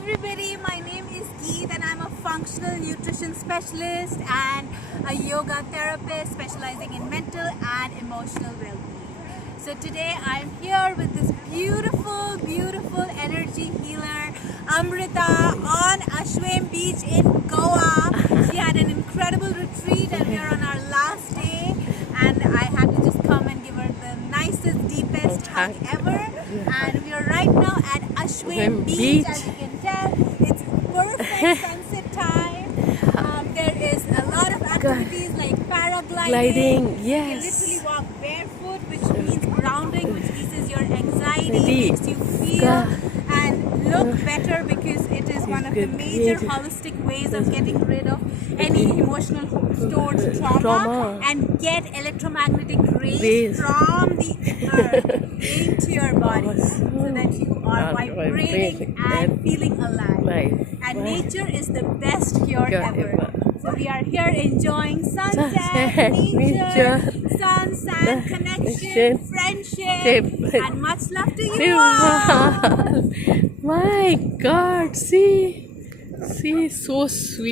everybody, my name is Geet and I'm a functional nutrition specialist and a yoga therapist specializing in mental and emotional well-being. So today I'm here with this beautiful energy healer Amrita on Ashwem Beach in Goa. She had an incredible retreat and we are on our last day and I had to just come and give her the nicest, deepest hug ever. And we are right now at Ashwem Beach. As you can tell, it's perfect sunset time. There is a lot of activities like paragliding. Yes. You literally walk barefoot, which means grounding, which eases your anxiety, makes you feel and look better because it is one of the major holistic ways of getting rid of any emotional stored trauma and get electromagnetic rays from the earth into your body so that you are vibrating and feeling alive. And nature is the best cure ever. So we are here enjoying sunset, nature, sun, sand, connection, friendship, and much love to you all. My God, see, so sweet.